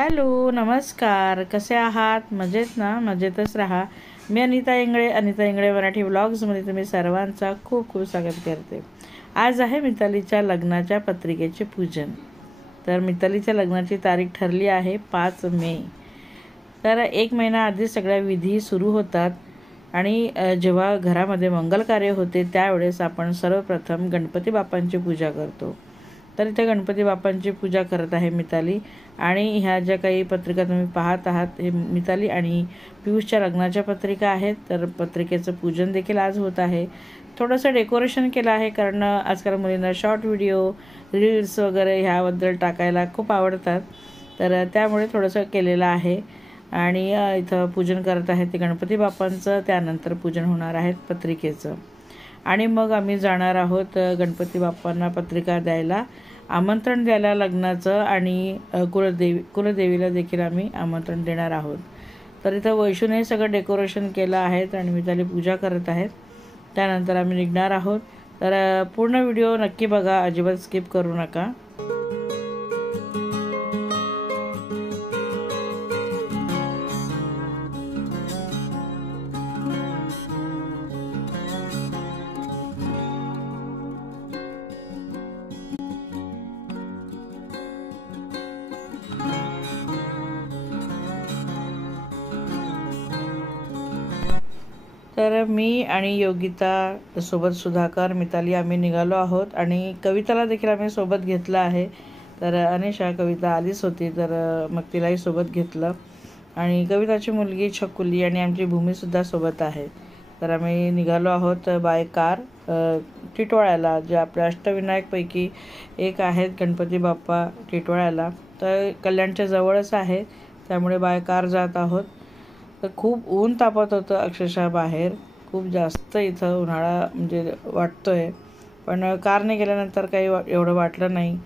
Hello, नमस्कार. कसे आहात? मजेत ना? मजेतच राहा. मी अनिता इंगळे, अनिता इंगळे मराठी व्लॉग्समध्ये तुम्ही सर्वांचा खूप खूप स्वागत करते. आज आहे मितालीच्या लग्नाच्या पत्रिकेचे पूजन. तर मितालीच्या लग्नाची तारीख ठरली आहे 5 मे. तर 1 महिना आधी सगळ्या विधी सुरू होतात आणि जेव्हा घरामध्ये मंगल कार्य होते त्यावेळेस आपण सर्वप्रथम गणपती बाप्पांची पूजा करतो. तर इथे गणपती बाप्पांची पूजा करत आहे मिताली. आणि ह्या ज्या काही पत्रिका तुम्ही पाहत आहात हे मिताली आणि पियुषच्या लग्नाच्या पत्रिका आहेत. तर पत्रिकेचं पूजन देखील आज होत आहे. थोडंसं डेकोरेशन केलं आहे कारण आजकाल मुलींना शॉर्ट व्हिडिओ, रील्स वगैरे ह्याबद्दल टाकायला खूप आवडतात. तर त्यामुळे थोडंसं केलेलं आहे. आणि इथं पूजन करत आहेत ते गणपती बाप्पांचं. त्यानंतर पूजन होणार आहे पत्रिकेचं. आणि मग आम्ही जाणार आहोत गणपती बाप्पांना पत्रिका द्यायला, आमंत्रण द्यायला लग्नाचं. आणि कुलदेवीला देखील आम्ही आमंत्रण देणार आहोत. तर इथं वैशूने सगळं डेकोरेशन केलं आहे आणि मी त्याला पूजा करत आहेत. त्यानंतर आम्ही निघणार आहोत. तर पूर्ण व्हिडिओ नक्की बघा, अजिबात स्किप करू नका. तर मी आणि योगिता सोबत सुधाकर, मिताली आम्ही निघालो आहोत. आणि कविताला देखील आम्ही सोबत घेतलं आहे. तर अनिशा कविता आलीच होती तर मग तिलाही सोबत घेतलं. आणि कविताची मुलगी छकुली आणि आमची भूमीसुद्धा सोबत आहे. तर आम्ही निघालो आहोत बाय कार टिटवाळ्याला, जे आपल्या अष्टविनायकपैकी एक आहेत गणपती बाप्पा टिटवाळ्याला. तर कल्याणच्या जवळच आहे, त्यामुळे बाय कार जात आहोत. तर खूप ऊन तापत होतं अक्षरशः बाहेर. खूप जास्त इथं उन्हाळा म्हणजे वाटतो आहे. पण कारने गेल्यानंतर काही एवढं वाटलं नाही.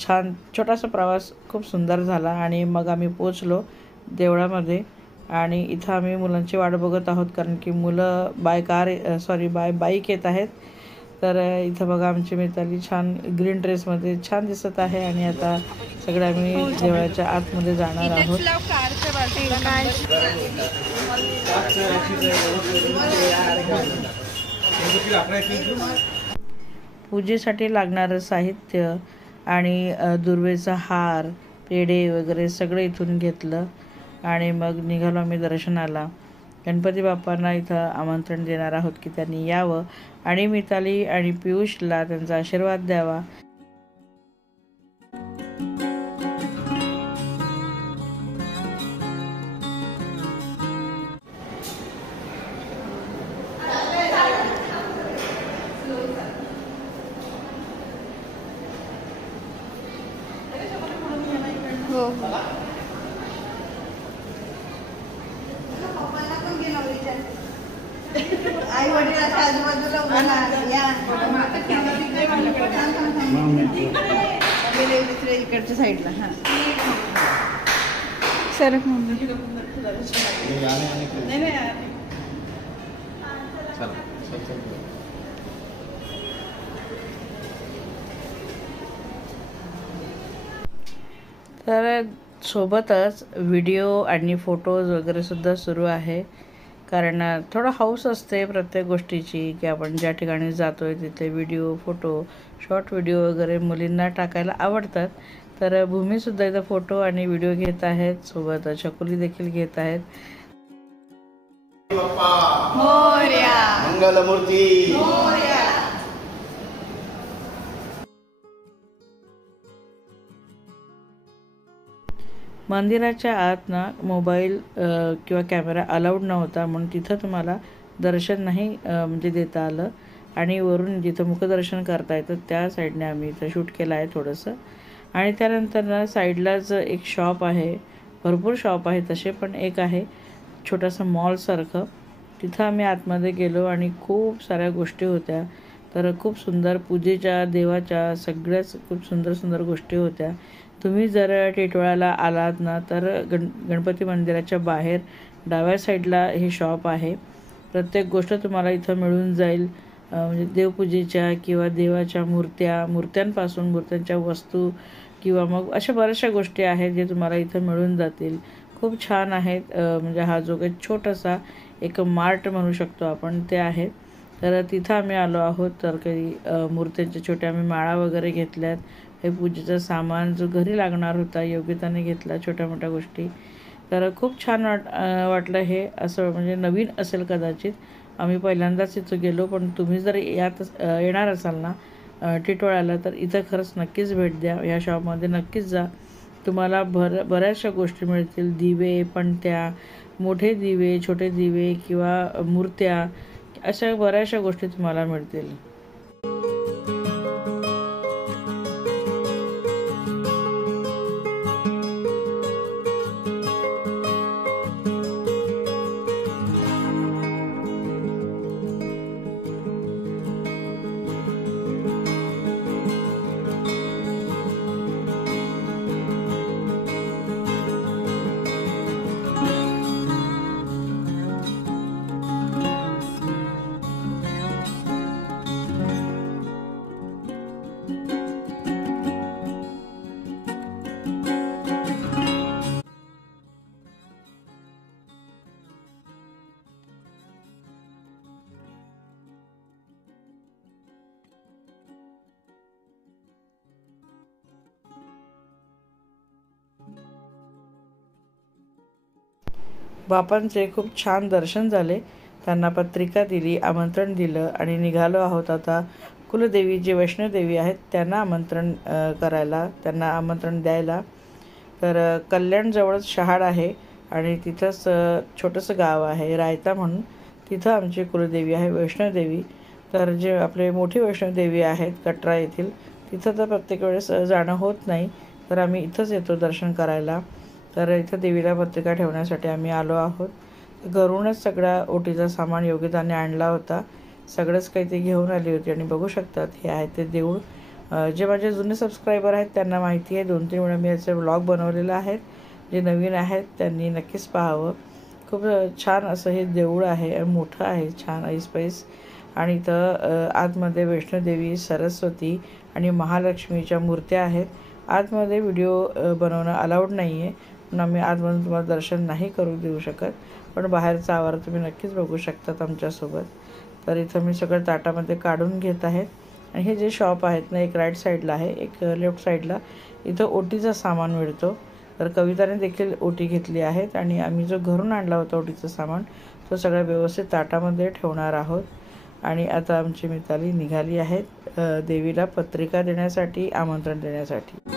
छान छोटासा प्रवास खूप सुंदर झाला. आणि मग आम्ही पोचलो देवळामध्ये. आणि इथं आम्ही मुलांची वाट बघत आहोत कारण की मुलं बाय बाईक येत आहेत. तर इथं बघा आमची मिताली छान ग्रीन ड्रेसमध्ये छान दिसत आहे. आणि आता सगळे आम्ही देवळाच्या आतमध्ये जाणार आहोत. पूजेसाठी लागणारं साहित्य आणि दुर्वेचा हार, पेढे वगैरे सगळं इथून घेतलं. आणि मग निघालो आम्ही दर्शनाला. गणपती बाप्पांना इथं आमंत्रण देणार आहोत की त्यांनी यावं आणि मिताली आणि पियुषला त्यांचा आशीर्वाद द्यावा. आई वडिलांच्या आजूबाजूला दुसऱ्या इकडच्या साईडला. हां सर तर सोबतच व्हिडिओ आणि फोटोज वगैरे सुद्धा सुरू आहे. कारण थोडं हौस असते प्रत्येक गोष्टीची की आपण ज्या ठिकाणी जातो आहे तिथे व्हिडिओ, फोटो, शॉर्ट व्हिडिओ वगैरे मुलींना टाकायला आवडतात. तर भूमीसुद्धा इथं फोटो आणि व्हिडिओ घेत आहेत. सोबत छकुली देखील घेत आहेत. मंगलमूर्ती मंदिराच्या आत ना मोबाईल किंवा कॅमेरा अलाउड नव्हता, म्हणून तिथं तुम्हाला दर्शन नाही म्हणजे देता आलं. आणि वरून जिथं मुखदर्शन करता येतं त्या साईडने आम्ही इथं शूट केलं आहे थोडंसं. आणि त्यानंतर ना साईडलाच एक शॉप आहे, भरपूर शॉप आहे तसे, पण एक आहे छोटासा मॉलसारखं. तिथं आम्ही आतमध्ये गेलो आणि खूप साऱ्या गोष्टी होत्या. तर खूप सुंदर पूजेच्या, देवाच्या सगळ्याच खूप सुंदर सुंदर गोष्टी होत्या. तुम्ही जर टिटवाळ्याला आलात ना तर गणपती मंदिराच्या बाहेर डाव्या साईडला हे शॉप आहे. प्रत्येक गोष्ट तुम्हाला इथं मिळून जाईल. म्हणजे देवपूजेच्या किंवा देवाच्या मूर्त्यांपासून मूर्त्यांच्या वस्तू किंवा मग अशा बऱ्याचशा गोष्टी आहेत जे तुम्हाला इथं मिळून जातील. खूप छान आहेत. म्हणजे हा जो काही छोटासा एक मार्ट म्हणू शकतो आपण ते आहे. तर तिथं आम्ही आलो आहोत. तर काही मूर्त्यांच्या छोट्या आम्ही माळा वगैरे घेतल्यात. हे पूजेचं सामान जो घरी लागणार होता योगिताने घेतला, छोट्या मोठ्या गोष्टी. तर खूप छान वाटलं हे. असं म्हणजे नवीन असेल कदाचित, आम्ही पहिल्यांदाच इथं गेलो. पण तुम्ही जर येणार असाल ना टिटवाळ्याला, तर इथं खरंच नक्कीच भेट द्या. या शॉपमध्ये नक्कीच जा. तुम्हाला बऱ्याचशा गोष्टी मिळतील. दिवे, पणत्या, मोठे दिवे, छोटे दिवे किंवा मूर्त्या, अशा बऱ्याचशा गोष्टी तुम्हाला मिळतील. बापांचे खूप छान दर्शन झाले. त्यांना पत्रिका दिली, आमंत्रण दिलं आणि निघालो आहोत आता कुलदेवी जी वैष्णोदेवी आहेत त्यांना आमंत्रण करायला, त्यांना आमंत्रण द्यायला. तर कल्याणजवळच शहाड आहे आणि तिथंच छोटंसं गाव आहे रायता म्हणून. तिथं आमची कुलदेवी आहे वैष्णोदेवी. तर जे आपले मोठी वैष्णोदेवी आहेत कटरा येथील, तिथं तर प्रत्येक वेळेस जाणं होत नाही. तर आम्ही इथंच येतो दर्शन करायला. तर इथं देवीला पत्रिका ठेवण्यासाठी आम्ही आलो आहोत. घरूनच सगळा ओटीचा सामान योगिताने आणला होता. सगळंच काही ते घेऊन आली होती आणि बघू शकतात हे आहे ते देऊळ. जे माझे जुने सबस्क्रायबर आहेत त्यांना माहिती आहे. 2-3 वेळा मी याचे व्लॉग बनवलेले आहेत. जे नवीन आहेत त्यांनी नक्कीच पाहावं. खूप छान असं हे देऊळ आहे आणि मोठं आहे, छान ऐसपैस. आणि इथं आतमध्ये वैष्णोदेवी, सरस्वती आणि महालक्ष्मीच्या मूर्त्या आहेत. आतमध्ये व्हिडिओ बनवणं अलाउड नाही आहे, म्हणून आम्ही आतमधून तुम्हाला दर्शन नाही करू देऊ शकत. पण बाहेरचा आवार तुम्ही नक्कीच बघू शकतात आमच्यासोबत. तर इथं मी सगळं ताटामध्ये काढून घेत आहेत. आणि हे जे शॉप आहेत ना, एक राईट साईडला आहे, एक लेफ्ट साईडला. इथं ओटीचं सामान मिळतो. तर कविताने देखील ओटी घेतली आहेत आणि आम्ही जो घरून आणला होता ओटीचं सामान तो सगळं व्यवस्थित ताटामध्ये ठेवणार आहोत. आणि आता आमची मिताली निघाली आहेत देवीला पत्रिका देण्यासाठी, आमंत्रण देण्यासाठी.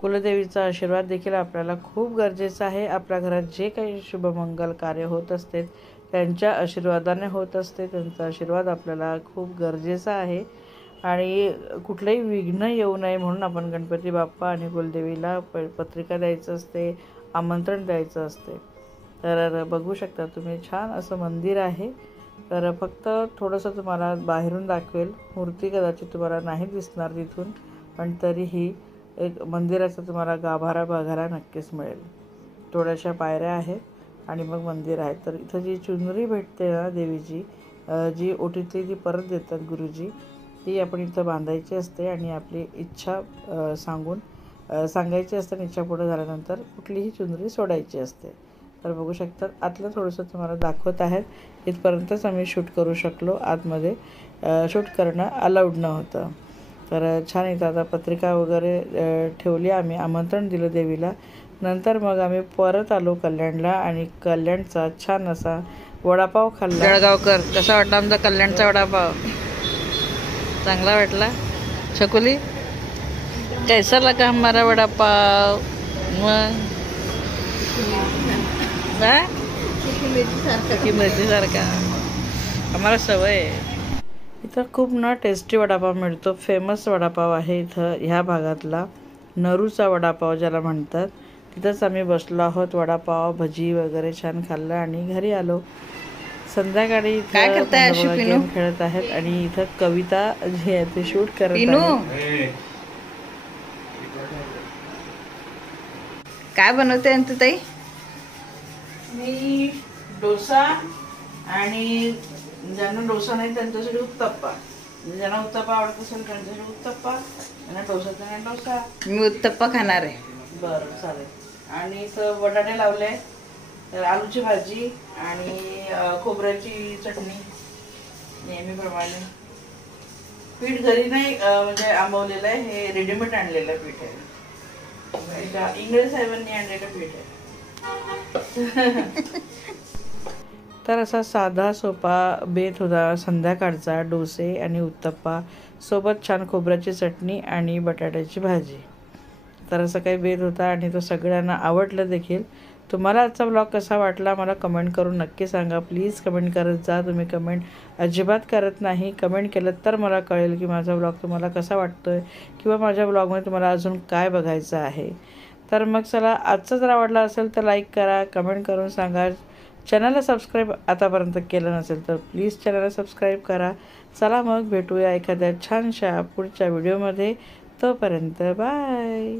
कुलदेवीचा आशीर्वाद देखील आपल्याला खूप गरजेचा आहे. आपल्या घरात जे काही शुभमंगल कार्य होत असते त्यांच्या आशीर्वादाने होत असते. त्यांचा आशीर्वाद आपल्याला खूप गरजेचा आहे. आणि कुठलंही विघ्न येऊ नये म्हणून आपण गणपती बाप्पा आणि कुलदेवीला पत्रिका द्यायचं असते, आमंत्रण द्यायचं असते. तर बघू शकता तुम्ही, छान असं मंदिर आहे. तर फक्त थोडंसं तुम्हाला बाहेरून दाखवेल. मूर्ती कदाचित तुम्हाला नाही दिसणार तिथून, पण तरीही एक मंदिराचा तुम्हाला गाभारा बघायला नक्कीच मिळेल. थोड्याशा पायऱ्या आहेत आणि मग मंदिर आहे. तर इथं जी चुनरी भेटते ना देवीची, जी ओटीतली ती परत देतात गुरुजी, ती आपण इथं बांधायची असते आणि आपली इच्छा सांगायची असते. आणि इच्छा पुढे झाल्यानंतर कुठलीही चुनरी सोडायची असते. तर बघू शकतात, आतलं थोडंसं तुम्हाला दाखवत आहेत. इथपर्यंतच आम्ही शूट करू शकलो, आतमध्ये शूट करणं अलाउड नव्हतं. तर छान इथं आता पत्रिका वगैरे ठेवली, आम्ही आमंत्रण दिलं देवीला. नंतर मग आम्ही परत आलो कल्याणला आणि कल्याणचा छान असा वडापाव खाल्ला. जळगावकर, कसा वाटला आमचा कल्याणचा वडापाव? चांगला वाटला. छकुली, कैसा लगा हमारा वडापाव? मग मिरची सारखा. आम्हाला सवय आहे. इथं खूप ना टेस्टी वडापाव मिळतो. फेमस वडापाव आहे इथं ह्या भागातला, नरूचा वडापाव ज्याला म्हणतात. तिथंच आम्ही बसलो आहोत. वडापाव भजी वगैरे छान खाल्लं आणि घरी आलो. संध्याकाळी काय करताय अशी पिनू? गेम खेळत आहेत आणि इथं कविता जी आहे ते शूट करत पिनू आहे. काय बनवते अंतु ताई? मी डोसा आणि ज्यांना डोसा नाही त्यांच्यासाठी उत्तप्पा, म्हणजे ज्यांना उत्तप्पा आवडत असेल त्यांच्यासाठी उत्तप्पा, ज्यांना डोसा त्यांना डोसा. मी उत्तप्पा खाणार आहे. बरं चालेल. आणि इथं बटाटे लावले, आलूची भाजी आणि खोबऱ्याची चटणी नेहमीप्रमाणे. पीठ घरी नाही म्हणजे आंबवलेलं आहे, हे रेडीमेड आणलेलं पीठ आहे. इंग्रज साहेबांनी आणलेलं पीठ आहे. तर असा साधा सोपा बेत होता संध्याकाळचा. डोसे आणि उत्तप्पा सोबत छान खोबऱ्याची चटणी आणि बटाट्याची भाजी. तर असं काही बेत होता आणि तो सगळ्यांना आवडलं देखील. तुम्हाला आजचा ब्लॉग कसा वाटला मला कमेंट करून नक्की सांगा. प्लीज कमेंट करत जा. तुम्ही कमेंट अजिबात करत नाही. कमेंट केलं तर मला कळेल की माझा ब्लॉग तुम्हाला कसा वाटतो आहे किंवा माझ्या ब्लॉगमध्ये तुम्हाला अजून काय बघायचं आहे. तर मग चला, आजचा जर आवडला असेल तर लाईक करा, कमेंट करून सांगा. चॅनलला सबस्क्राईब आतापर्यंत केलं नसेल तर प्लीज चॅनलला सबस्क्राईब करा. चला मग भेटूया एखाद्या छानशा पुढच्या व्हिडिओमध्ये. तोपर्यंत बाय.